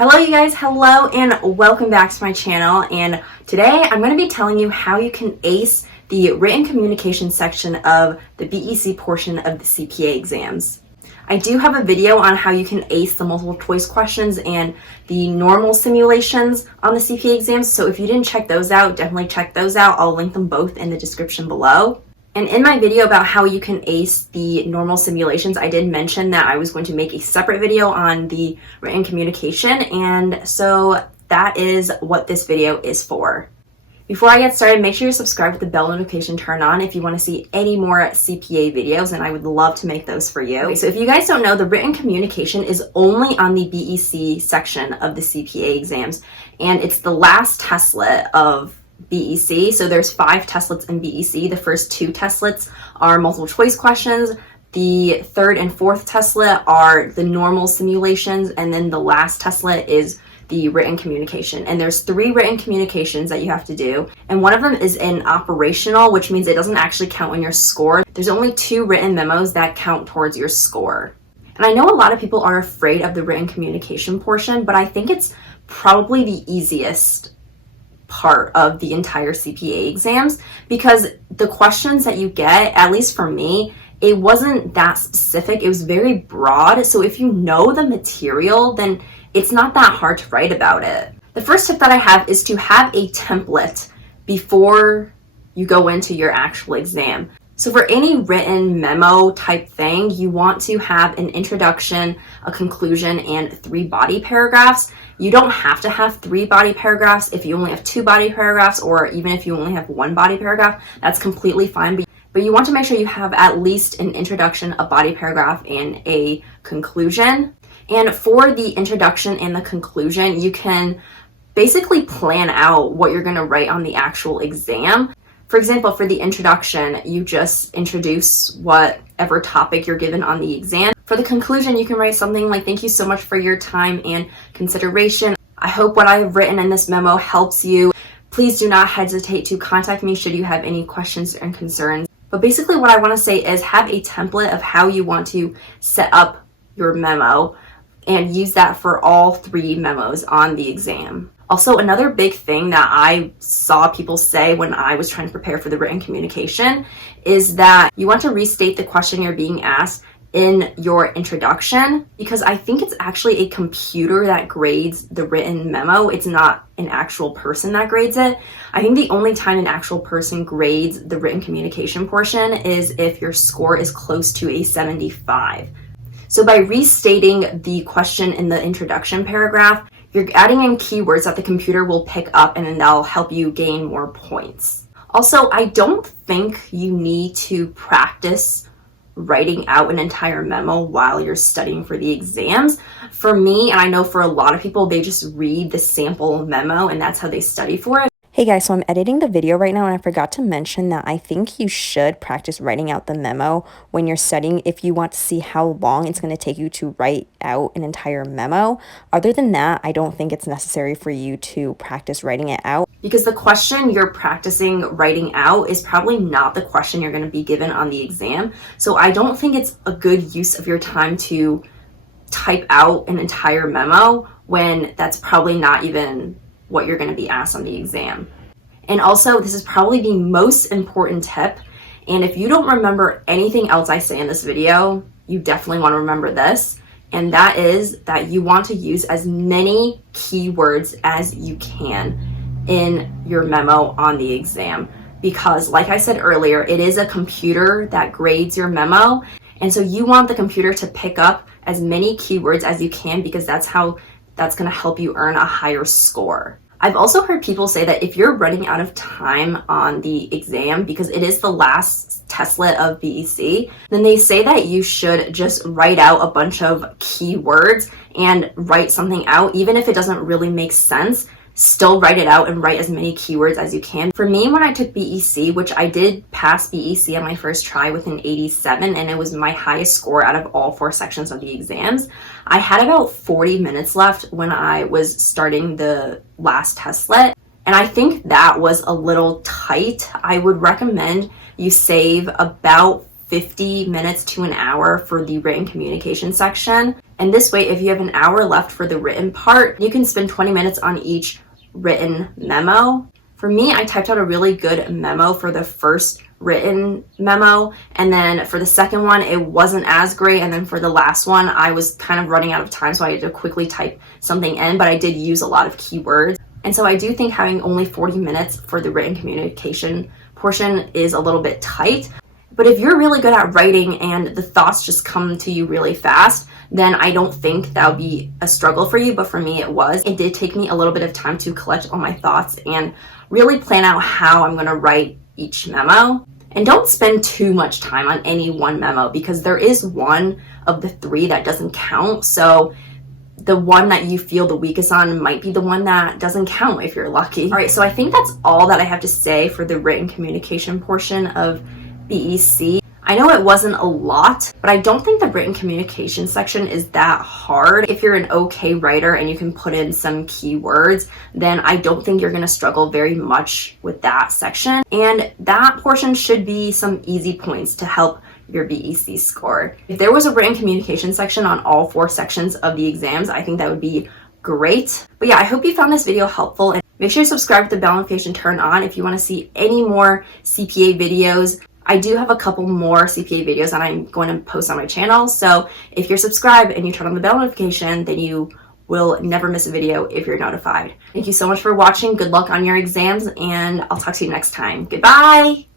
Hello you guys, hello and welcome back to my channel, and today I'm going to be telling you how you can ace the written communication section of the BEC portion of the CPA exams. I do have a video on how you can ace the multiple choice questions and the normal simulations on the CPA exams, so if you didn't check those out, definitely check those out. I'll link them both in the description below. And in my video about how you can ace the normal simulations, I did mention that I was going to make a separate video on the written communication, and so that is what this video is for. Before I get started, make sure you subscribe with the bell notification turned on if you want to see any more CPA videos, and I would love to make those for you. Okay, so if you guys don't know, the written communication is only on the BEC section of the CPA exams, and it's the last testlet of BEC. So there's 5 testlets in BEC. The first 2 testlets are multiple choice questions. The third and fourth testlet are the normal simulations, and then the last testlet is the written communication. And there's 3 written communications that you have to do, and one of them is an operational, which means it doesn't actually count on your score. There's only 2 written memos that count towards your score. And I know a lot of people are afraid of the written communication portion, but I think it's probably the easiest part of the entire CPA exams, because the questions that you get, at least for me, it wasn't that specific. It was very broad. So if you know the material, then it's not that hard to write about it. The first tip that I have is to have a template before you go into your actual exam. So for any written memo type thing, you want to have an introduction, a conclusion, and 3 body paragraphs. You don't have to have 3 body paragraphs. If you only have 2 body paragraphs, or even if you only have 1 body paragraph, that's completely fine. But you want to make sure you have at least an introduction, a body paragraph, and a conclusion. And for the introduction and the conclusion, you can basically plan out what you're going to write on the actual exam. For example, for the introduction, you just introduce whatever topic you're given on the exam. For the conclusion, you can write something like, "Thank you so much for your time and consideration. I hope what I have written in this memo helps you. Please do not hesitate to contact me should you have any questions and concerns." But basically what I want to say is have a template of how you want to set up your memo and use that for all 3 memos on the exam. Also, another big thing that I saw people say when I was trying to prepare for the written communication is that you want to restate the question you're being asked in your introduction, because I think it's actually a computer that grades the written memo. It's not an actual person that grades it. I think the only time an actual person grades the written communication portion is if your score is close to a 75. So by restating the question in the introduction paragraph, you're adding in keywords that the computer will pick up, and then that'll help you gain more points. Also, I don't think you need to practice writing out an entire memo while you're studying for the exams. For me, and I know for a lot of people, they just read the sample memo and that's how they study for it. Hey guys, so I'm editing the video right now, and I forgot to mention that I think you should practice writing out the memo when you're studying if you want to see how long it's going to take you to write out an entire memo. Other than that, I don't think it's necessary for you to practice writing it out, because the question you're practicing writing out is probably not the question you're going to be given on the exam. So I don't think it's a good use of your time to type out an entire memo when that's probably not even what you're going to be asked on the exam. And also, this is probably the most important tip, and if you don't remember anything else I say in this video, you definitely want to remember this, and that is that you want to use as many keywords as you can in your memo on the exam, because like I said earlier, it is a computer that grades your memo, and so you want the computer to pick up as many keywords as you can, because that's going to help you earn a higher score. I've also heard people say that if you're running out of time on the exam, because it is the last testlet of BEC, then they say that you should just write out a bunch of keywords and write something out, even if it doesn't really make sense. Still write it out and write as many keywords as you can. For me, when I took BEC, which I did pass BEC on my first try with an 87, and it was my highest score out of all 4 sections of the exams, I had about 40 minutes left when I was starting the last testlet, and I think that was a little tight. I would recommend you save about 50 minutes to an hour for the written communication section. And this way, if you have an hour left for the written part, you can spend 20 minutes on each written memo. For me, I typed out a really good memo for the first written memo, and then for the second one it wasn't as great, and then for the last one I was kind of running out of time, so I had to quickly type something in, but I did use a lot of keywords. And so I do think having only 40 minutes for the written communication portion is a little bit tight. But if you're really good at writing and the thoughts just come to you really fast, then I don't think that would be a struggle for you. But for me, it was. It did take me a little bit of time to collect all my thoughts and really plan out how I'm going to write each memo. And don't spend too much time on any one memo, because there is one of the three that doesn't count. So the one that you feel the weakest on might be the one that doesn't count if you're lucky. All right, so I think that's all that I have to say for the written communication portion of BEC. I know it wasn't a lot, but I don't think the written communication section is that hard. If you're an okay writer and you can put in some keywords, then I don't think you're going to struggle very much with that section. And that portion should be some easy points to help your BEC score. If there was a written communication section on all 4 sections of the exams, I think that would be great. But yeah, I hope you found this video helpful, and make sure to subscribe with the bell notification turned on if you want to see any more CPA videos. I do have a couple more CPA videos that I'm going to post on my channel, so if you're subscribed and you turn on the bell notification, then you will never miss a video if you're notified. Thank you so much for watching. Good luck on your exams, and I'll talk to you next time. Goodbye!